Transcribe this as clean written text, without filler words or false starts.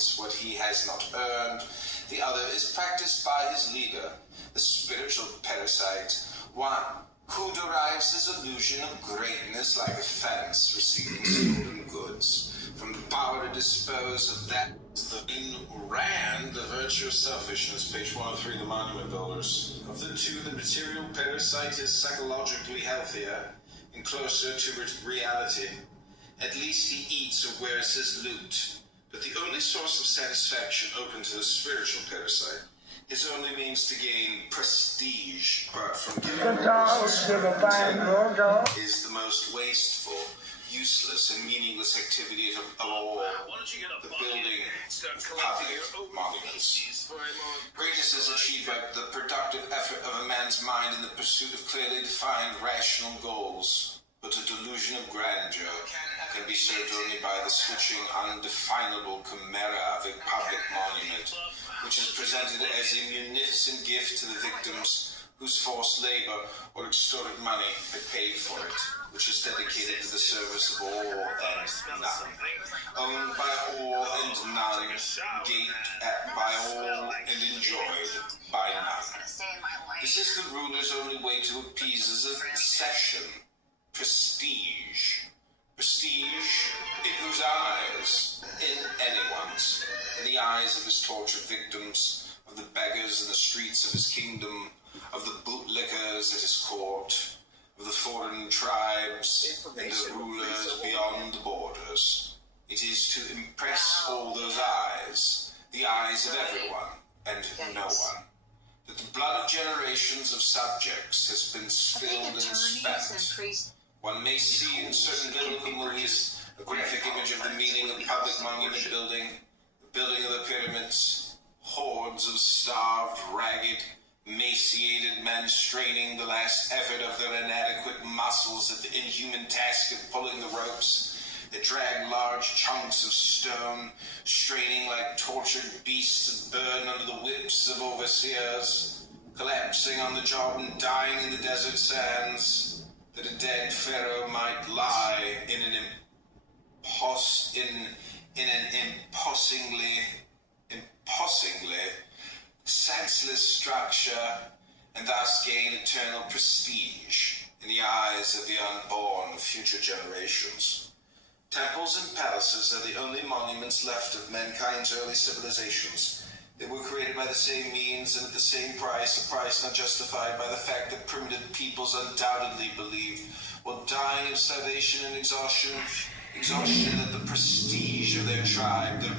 exploits what he has not earned. The other is practiced by his leader, the spiritual parasite, one who derives his illusion of greatness like a fence receiving stolen goods from the power to dispose of that. In Rand, The Virtue of Selfishness, page 103, The Monument Builders. Of the two, the material parasite is psychologically healthier and closer to reality. At least he eats or wears his loot. But the only source of satisfaction open to the spiritual parasite, his only means to gain prestige, apart from giving is the most wasteful, useless, and meaningless activity of all, the building of public monuments. Greatness is achieved by the productive effort of a man's mind in the pursuit of clearly defined rational goals. But a delusion of grandeur can be served only by the switching, undefinable chimera of a public monument, which is presented as a munificent gift to the victims whose forced labor or extorted money had paid for it, which is dedicated to the service of all and none, owned by all and none, gaped at by all and enjoyed by none. This is the ruler's only way to appease his obsession. Prestige. Prestige in whose eyes? In anyone's. In the eyes of his tortured victims, of the beggars in the streets of his kingdom, of the bootlickers at his court, of the foreign tribes and the rulers beyond the borders. It is to impress all those eyes, the eyes of everyone and no one, that the blood of generations of subjects has been spilled and spent. One may see in certain biblical movies a graphic image of the meaning of public monument building, the building of the pyramids, hordes of starved, ragged, emaciated men straining the last effort of their inadequate muscles at the inhuman task of pulling the ropes that drag large chunks of stone, straining like tortured beasts that burn under the whips of overseers, collapsing on the job and dying in the desert sands, that a dead pharaoh might lie in an impossibly senseless structure, and thus gain eternal prestige in the eyes of the unborn future generations. Temples and palaces are the only monuments left of mankind's early civilizations. They were created by the same means and at the same price, a price not justified by the fact that primitive peoples undoubtedly believed, while dying of starvation and exhaustion, that the prestige of their tribe, their